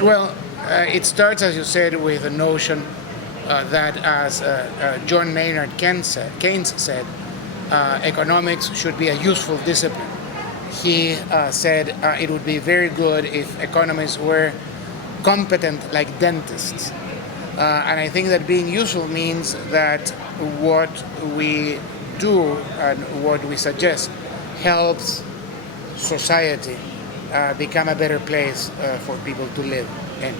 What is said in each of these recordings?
Well, it starts, as you said, with a notion that, as John Maynard Keynes said, economics should be a useful discipline. He said it would be very good if economists were competent like dentists. And I think that being useful means that what we do and what we suggest helps society become a better place for people to live in.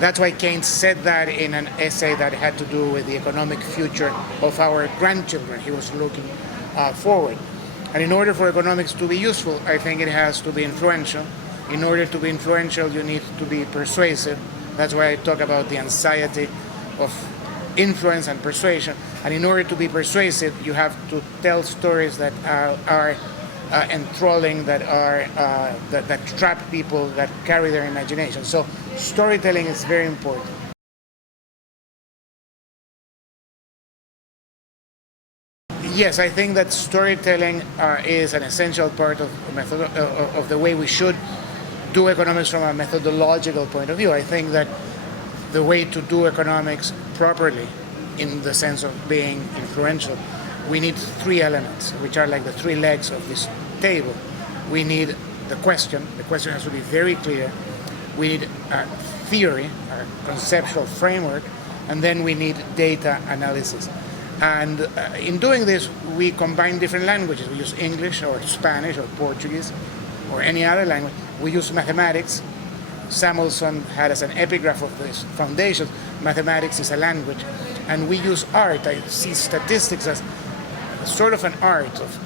That's why Keynes said that in an essay that had to do with the economic future of our grandchildren. He was looking forward. And in order for economics to be useful, I think it has to be influential. In order to be influential, you need to be persuasive. That's why I talk about the anxiety of influence and persuasion. And in order to be persuasive, you have to tell stories that are enthralling, that trap people, that carry their imagination. So storytelling is very important. Yes, I think that storytelling is an essential part of the way we should do economics from a methodological point of view. I think that the way to do economics properly, in the sense of being influential, we need three elements, which are like the three legs of this table. We need the question. The question has to be very clear. We need a theory, a conceptual framework, and then we need data analysis. And in doing this, we combine different languages. We use English or Spanish or Portuguese or any other language. We use mathematics. Samuelson had as an epigraph of this foundations, mathematics is a language. And we use art. I see statistics as sort of an art of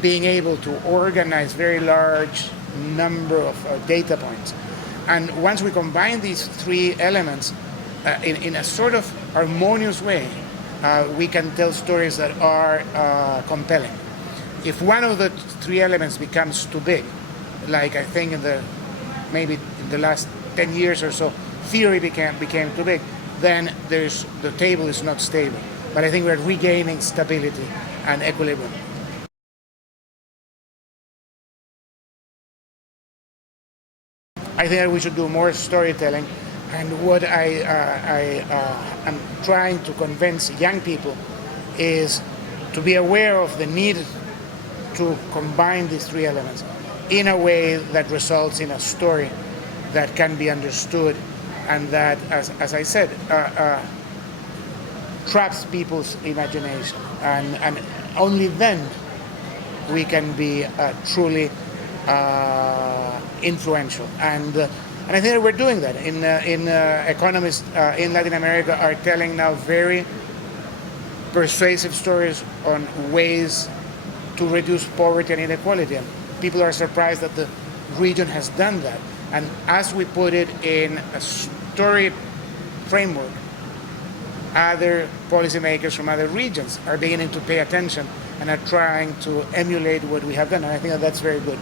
being able to organize very large number of data points. And once we combine these three elements in a sort of harmonious way, we can tell stories that are compelling. If one of the three elements becomes too big, like I think maybe in the last 10 years or so, theory became too big, then the table is not stable. But I think we're regaining stability and equilibrium. I think that we should do more storytelling. And what I am trying to convince young people is to be aware of the need to combine these three elements in a way that results in a story that can be understood and that, as I said, traps people's imagination. And only then we can be truly influential. And I think that we're doing that. Economists in Latin America are telling now very persuasive stories on ways to reduce poverty and inequality. And people are surprised that the region has done that. And as we put it in a story framework, other policymakers from other regions are beginning to pay attention and are trying to emulate what we have done. And I think that that's very good.